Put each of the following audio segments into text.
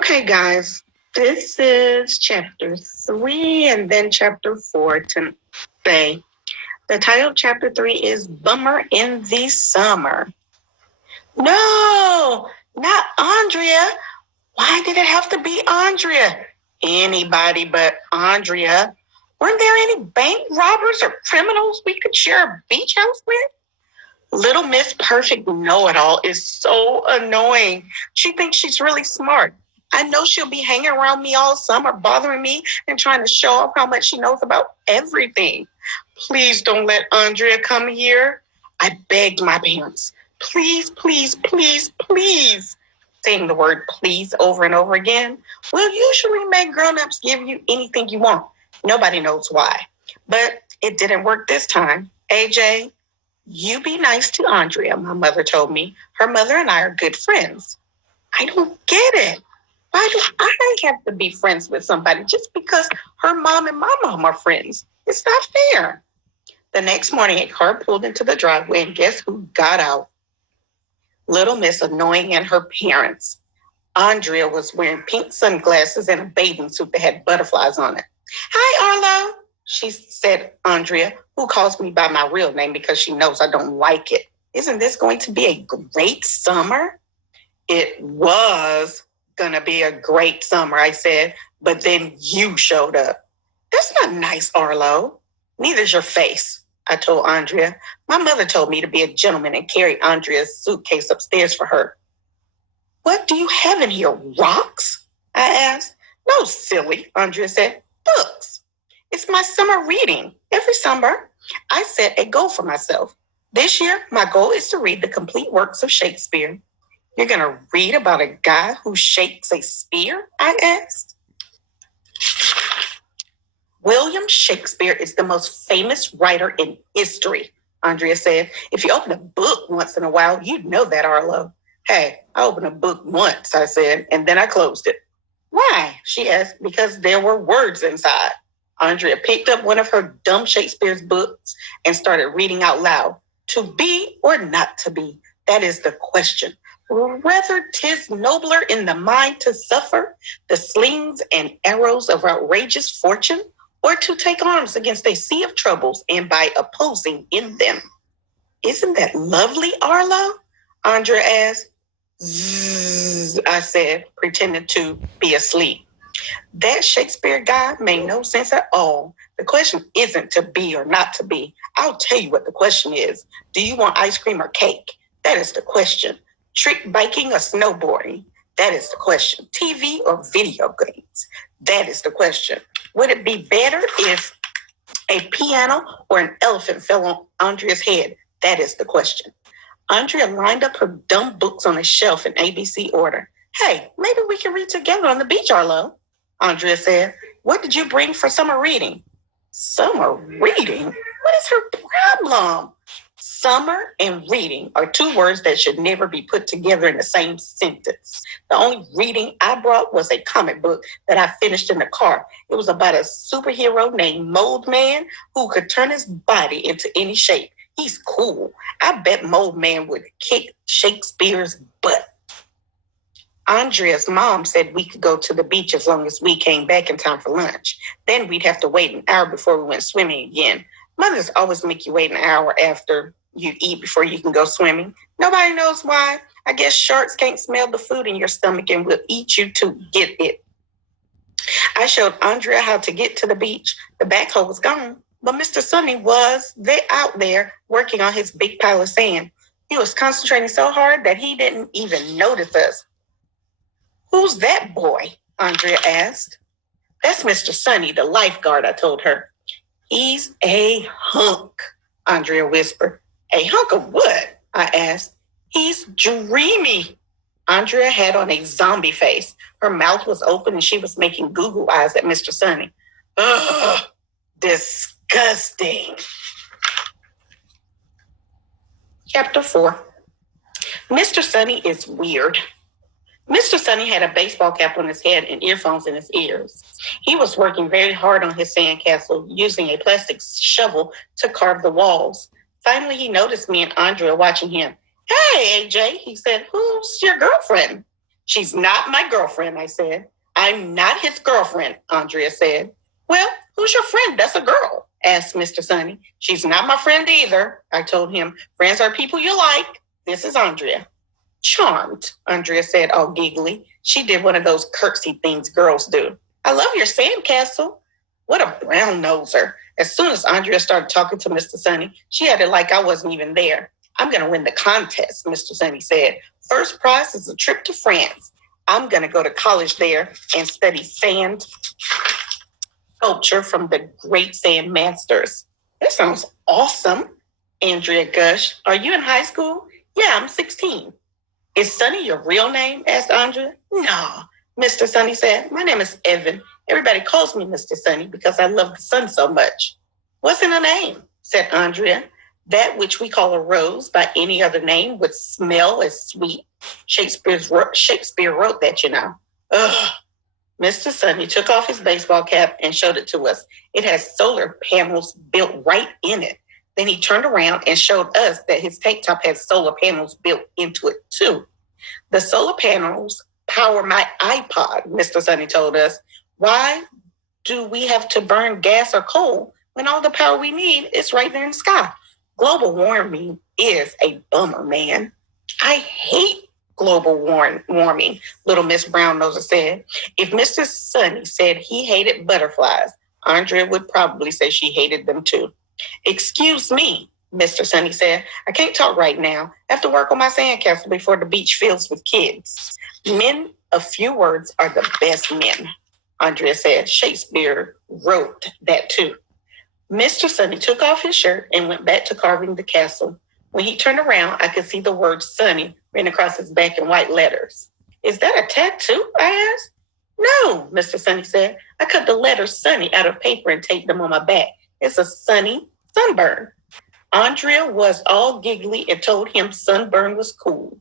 Okay, guys, this is chapter 3 and then chapter 4 today. The title of chapter 3 is Bummer in the Summer. No, not Andrea. Why did it have to be Andrea? Anybody but Andrea. Weren't there any bank robbers or criminals we could share a beach house with? Little Miss Perfect Know-It-All is so annoying. She thinks she's really smart. I know she'll be hanging around me all summer, bothering me and trying to show off how much she knows about everything. Please don't let Andrea come here. I begged my parents. Please, please, please, please. Saying the word please over and over again will usually make grown-ups give you anything you want. Nobody knows why. But it didn't work this time. AJ, you be nice to Andrea, my mother told me. Her mother and I are good friends. I don't get it. Why do I have to be friends with somebody just because her mom and my mom are friends? It's not fair. The next morning, a car pulled into the driveway, and guess who got out? Little Miss Annoying and her parents. Andrea was wearing pink sunglasses and a bathing suit that had butterflies on it. Hi, Arlo, she said, Andrea, who calls me by my real name because she knows I don't like it. Isn't this going to be a great summer? It was going to be a great summer, I said, but then you showed up. That's not nice, Arlo. Neither's your face, I told Andrea. My mother told me to be a gentleman and carry Andrea's suitcase upstairs for her. What do you have in here, rocks? I asked. No, silly, Andrea said. Books. It's my summer reading. Every summer, I set a goal for myself. This year, my goal is to read the complete works of Shakespeare. You're going to read about a guy who shakes a spear? I asked. William Shakespeare is the most famous writer in history, Andrea said. If you open a book once in a while, you'd know that, Arlo. Hey, I opened a book once, I said, and then I closed it. Why? She asked. Because there were words inside. Andrea picked up one of her dumb Shakespeare's books and started reading out loud. To be or not to be, that is the question. Whether 'tis nobler in the mind to suffer the slings and arrows of outrageous fortune, or to take arms against a sea of troubles and by opposing in them. Isn't that lovely, Arlo? Andrea asked. Zzz, I said, pretending to be asleep. That Shakespeare guy made no sense at all. The question isn't to be or not to be. I'll tell you what the question is. Do you want ice cream or cake? That is the question. Trick biking or snowboarding? That is the question. TV or video games? That is the question. Would it be better if a piano or an elephant fell on Andrea's head? That is the question. Andrea lined up her dumb books on a shelf in ABC order. Hey, maybe we can read together on the beach, Arlo, Andrea said. What did you bring for summer reading? Summer reading? What is her problem? Summer and reading are two words that should never be put together in the same sentence. The only reading I brought was a comic book that I finished in the car. It was about a superhero named Mold Man who could turn his body into any shape. He's cool. I bet Mold Man would kick Shakespeare's butt. Andrea's mom said we could go to the beach as long as we came back in time for lunch. Then we'd have to wait an hour before we went swimming again. Mothers always make you wait an hour after you eat before you can go swimming. Nobody knows why. I guess sharks can't smell the food in your stomach and will eat you to get it. I showed Andrea how to get to the beach. The backhoe was gone, but Mr. Sonny was out there working on his big pile of sand. He was concentrating so hard that he didn't even notice us. Who's that boy? Andrea asked. That's Mr. Sonny, the lifeguard, I told her. He's a hunk, Andrea whispered. A hunk of what? I asked. He's dreamy. Andrea had on a zombie face. Her mouth was open and she was making goo-goo eyes at Mr. Sonny. Ugh, disgusting. Chapter 4. Mr. Sonny is weird. Mr. Sonny had a baseball cap on his head and earphones in his ears. He was working very hard on his sandcastle, using a plastic shovel to carve the walls. Finally, he noticed me and Andrea watching him. Hey, AJ, he said, who's your girlfriend? She's not my girlfriend, I said. I'm not his girlfriend, Andrea said. Well, who's your friend that's a girl? Asked Mr. Sonny. She's not my friend either, I told him. Friends are people you like. This is Andrea. Charmed, Andrea said, all giggly. She did one of those curtsy things girls do. I love your sandcastle. What a brown noser. As soon as Andrea started talking to Mr. Sonny, she had it like I wasn't even there. I'm going to win the contest, Mr. Sonny said. First prize is a trip to France. I'm going to go to college there and study sand sculpture from the great sand masters. That sounds awesome, Andrea gushed. Are you in high school? Yeah, I'm 16. Is Sonny your real name? Asked Andrea. No, Mr. Sonny said. My name is Evan. Everybody calls me Mr. Sonny because I love the sun so much. What's in a name? Said Andrea. That which we call a rose by any other name would smell as sweet. Shakespeare wrote that, you know. Ugh. Mr. Sonny took off his baseball cap and showed it to us. It has solar panels built right in it. Then he turned around and showed us that his tank top had solar panels built into it too. The solar panels power my iPod, Mr. Sonny told us. Why do we have to burn gas or coal when all the power we need is right there in the sky? Global warming is a bummer, man. I hate global warming, little Miss Brown-Noser said. If Mr. Sonny said he hated butterflies, Andrea would probably say she hated them too. Excuse me, Mr. Sonny said. I can't talk right now. I have to work on my sandcastle before the beach fills with kids. Men of few words are the best men, Andrea said. Shakespeare wrote that too. Mr. Sonny took off his shirt and went back to carving the castle. When he turned around, I could see the word Sonny written across his back in white letters. Is that a tattoo? I asked. No, Mr. Sonny said. I cut the letter Sonny out of paper and taped them on my back. It's a sunny sunburn. Andrea was all giggly and told him sunburn was cool.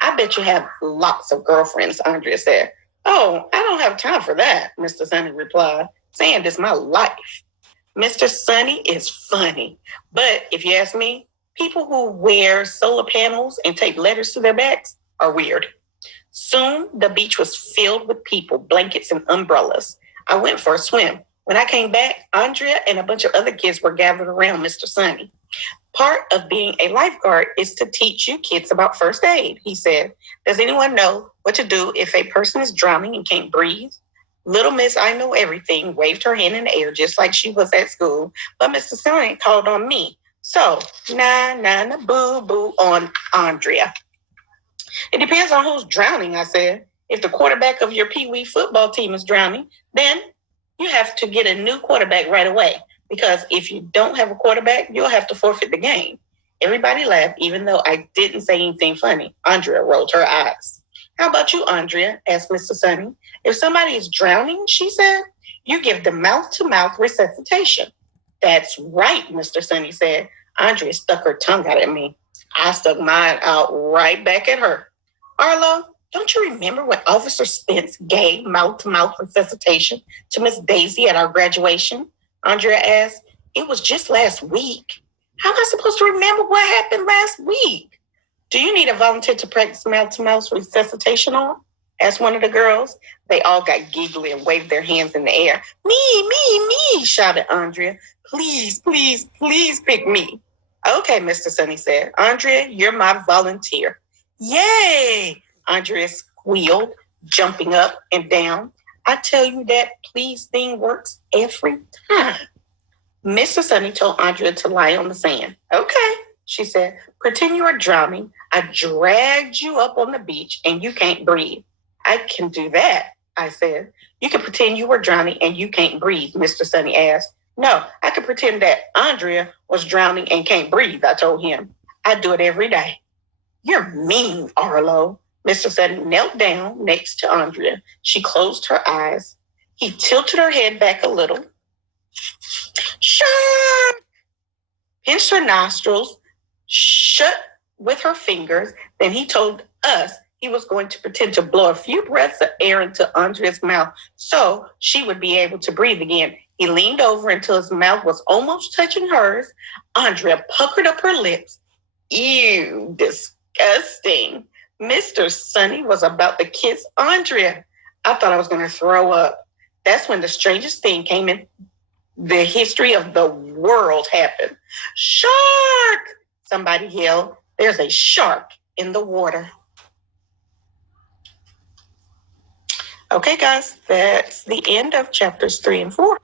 I bet you have lots of girlfriends, Andrea said. Oh, I don't have time for that, Mr. Sonny replied. Sand is my life. Mr. Sonny is funny. But if you ask me, people who wear solar panels and tape letters to their backs are weird. Soon, the beach was filled with people, blankets, and umbrellas. I went for a swim. When I came back, Andrea and a bunch of other kids were gathered around Mr. Sonny. Part of being a lifeguard is to teach you kids about first aid, he said. Does anyone know what to do if a person is drowning and can't breathe? Little Miss I Know Everything waved her hand in the air just like she was at school, but Mr. Sonny called on me. So, na boo boo on Andrea. It depends on who's drowning, I said. If the quarterback of your Pee Wee football team is drowning, then you have to get a new quarterback right away. Because if you don't have a quarterback, you'll have to forfeit the game. Everybody laughed, even though I didn't say anything funny. Andrea rolled her eyes. How about you, Andrea? Asked Mr. Sonny. If somebody is drowning, she said, you give them mouth-to-mouth resuscitation. That's right, Mr. Sonny said. Andrea stuck her tongue out at me. I stuck mine out right back at her. Arlo, don't you remember when Officer Spence gave mouth-to-mouth resuscitation to Miss Daisy at our graduation? Andrea asked. It was just last week. How am I supposed to remember what happened last week? Do you need a volunteer to practice mouth-to-mouth resuscitation on? Asked one of the girls. They all got giggly and waved their hands in the air. Me, shouted Andrea. Please pick me. Okay, Mr. Sonny said. Andrea, you're my volunteer. Yay! Andrea squealed, jumping up and down. I tell you that please thing works every time. Mr. Sonny told Andrea to lie on the sand. Okay, she said. Pretend you are drowning. I dragged you up on the beach and you can't breathe. I can do that, I said. You can pretend you were drowning and you can't breathe, Mr. Sonny asked. No, I could pretend that Andrea was drowning and can't breathe, I told him. I do it every day. You're mean, Arlo. Mr. Sonny knelt down next to Andrea. She closed her eyes. He tilted her head back a little. Shark! Pinched her nostrils, shut with her fingers. Then he told us he was going to pretend to blow a few breaths of air into Andrea's mouth so she would be able to breathe again. He leaned over until his mouth was almost touching hers. Andrea puckered up her lips. Ew, disgusting. Mr. Sunny was about to kiss Andrea. I thought I was going to throw up. That's when the strangest thing came in the history of the world happened. Shark! Somebody yelled. There's a shark in the water. Okay, guys, that's the end of chapters 3 and 4.